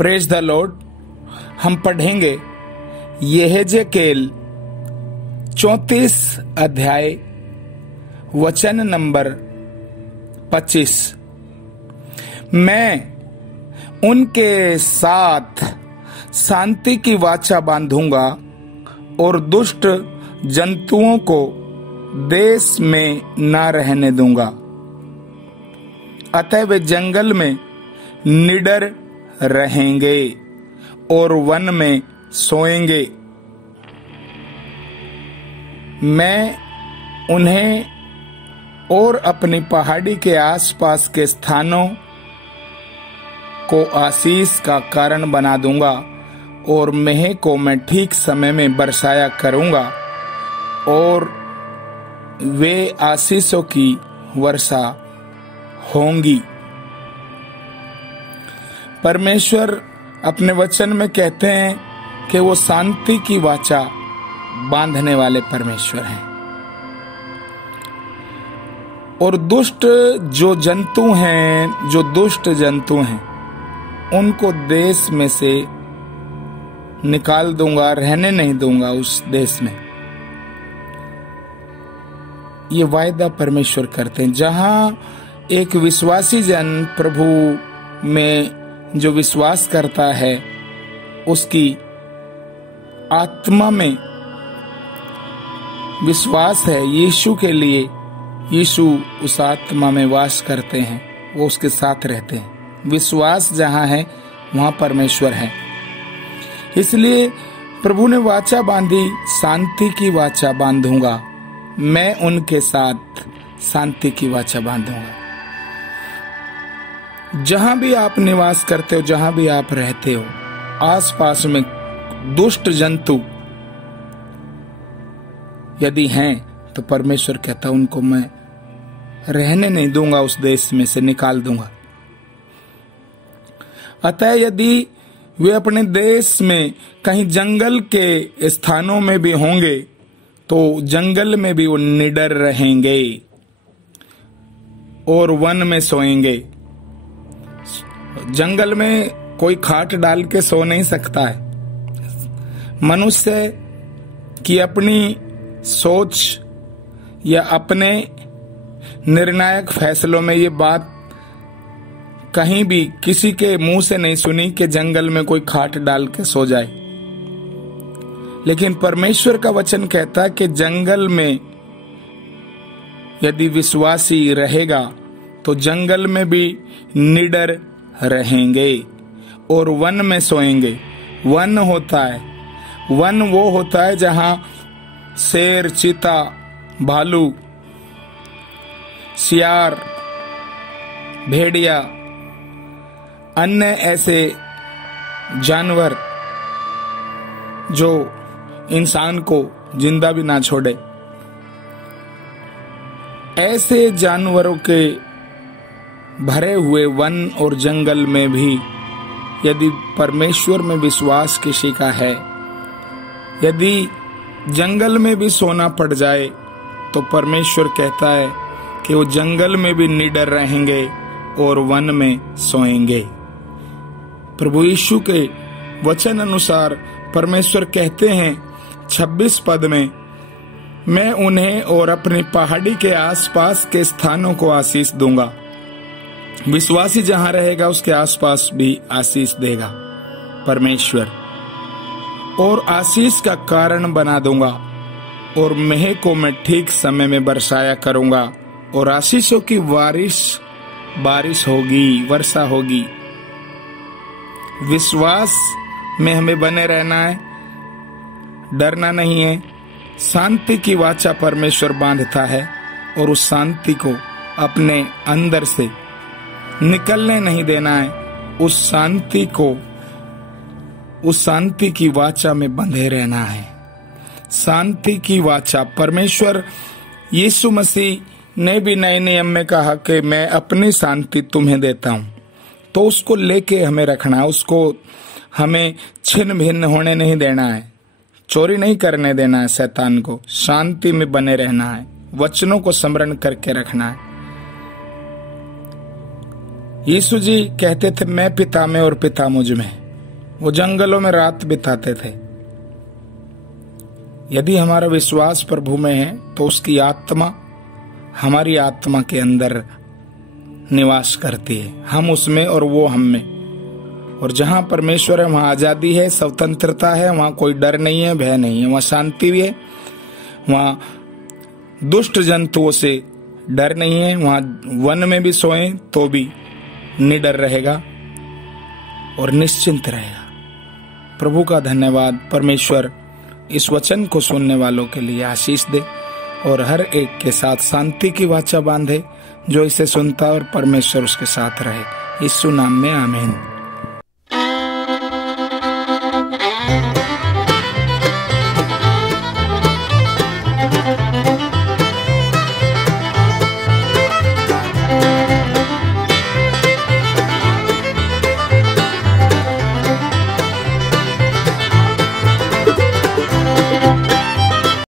Praise the Lord. हम पढ़ेंगे यहेजकेल 34 अध्याय वचन नंबर 25। मैं उनके साथ शांति की वाचा बांधूंगा और दुष्ट जंतुओं को देश में न रहने दूंगा। अतः वे जंगल में निडर रहेंगे और वन में सोएंगे। मैं उन्हें और अपनी पहाड़ी के आसपास के स्थानों को आशीष का कारण बना दूंगा और मेह को मैं ठीक समय में बरसाया करूंगा और वे आशीषों की वर्षा होंगी। परमेश्वर अपने वचन में कहते हैं कि वो शांति की वाचा बांधने वाले परमेश्वर हैं और दुष्ट जो दुष्ट जंतु हैं उनको देश में से निकाल दूंगा, रहने नहीं दूंगा उस देश में। ये वायदा परमेश्वर करते हैं। जहां एक विश्वासी जन प्रभु में जो विश्वास करता है, उसकी आत्मा में विश्वास है यीशु के लिए, यीशु उस आत्मा में वास करते हैं, वो उसके साथ रहते हैं। विश्वास जहां है वहां परमेश्वर है। इसलिए प्रभु ने वाचा बांधी, शांति की वाचा बांधूंगा। मैं उनके साथ शांति की वाचा बांधूंगा। जहां भी आप निवास करते हो, जहां भी आप रहते हो, आसपास में दुष्ट जंतु यदि हैं तो परमेश्वर कहता है उनको मैं रहने नहीं दूंगा, उस देश में से निकाल दूंगा। अतः यदि वे अपने देश में कहीं जंगल के स्थानों में भी होंगे तो जंगल में भी वो निडर रहेंगे और वन में सोएंगे। जंगल में कोई खाट डाल के सो नहीं सकता है। मनुष्य की अपनी सोच या अपने निर्णायक फैसलों में ये बात कहीं भी किसी के मुंह से नहीं सुनी कि जंगल में कोई खाट डाल के सो जाए। लेकिन परमेश्वर का वचन कहता है कि जंगल में यदि विश्वासी रहेगा तो जंगल में भी निडर रहेंगे और वन में सोएंगे। वन वो होता है जहां शेर, चीता, भालू, सियार, भेड़िया, अन्य ऐसे जानवर जो इंसान को जिंदा भी ना छोड़े, ऐसे जानवरों के भरे हुए वन और जंगल में भी यदि परमेश्वर में विश्वास किसी का है, यदि जंगल में भी सोना पड़ जाए तो परमेश्वर कहता है कि वो जंगल में भी निडर रहेंगे और वन में सोएंगे। प्रभु यीशु के वचन अनुसार परमेश्वर कहते हैं 26 पद में, मैं उन्हें और अपनी पहाड़ी के आसपास के स्थानों को आशीष दूंगा। विश्वासी जहां रहेगा उसके आसपास भी आशीष देगा परमेश्वर, और आशीष का कारण बना दूंगा और मेह को मैं ठीक समय में बरसाया करूंगा और आशीषों की बारिश होगी, वर्षा होगी। विश्वास में हमें बने रहना है, डरना नहीं है। शांति की वाचा परमेश्वर बांधता है और उस शांति को अपने अंदर से निकलने नहीं देना है। उस शांति की वाचा में बंधे रहना है। शांति की वाचा परमेश्वर यीशु मसीह ने भी नए नियम में कहा कि मैं अपनी शांति तुम्हें देता हूं, तो उसको लेके हमें रखना है। उसको हमें छिन्न भिन्न होने नहीं देना है, चोरी नहीं करने देना है शैतान को। शांति में बने रहना है, वचनों को स्मरण करके रखना है। यीशु जी कहते थे मैं पिता में और पिता मुझ में, वो जंगलों में रात बिताते थे। यदि हमारा विश्वास प्रभु में है तो उसकी आत्मा हमारी आत्मा के अंदर निवास करती है, हम उसमें और वो हम में। और जहां परमेश्वर है वहां आजादी है, स्वतंत्रता है, वहां कोई डर नहीं है, भय नहीं है, वहां शांति भी है, वहां दुष्ट जंतुओं से डर नहीं है, वहां वन में भी सोए तो भी निडर रहेगा और निश्चिंत रहेगा। प्रभु का धन्यवाद। परमेश्वर इस वचन को सुनने वालों के लिए आशीष दे और हर एक के साथ शांति की वाचा बांधे जो इसे सुनता है, और परमेश्वर उसके साथ रहे। यीशु नाम में आमीन।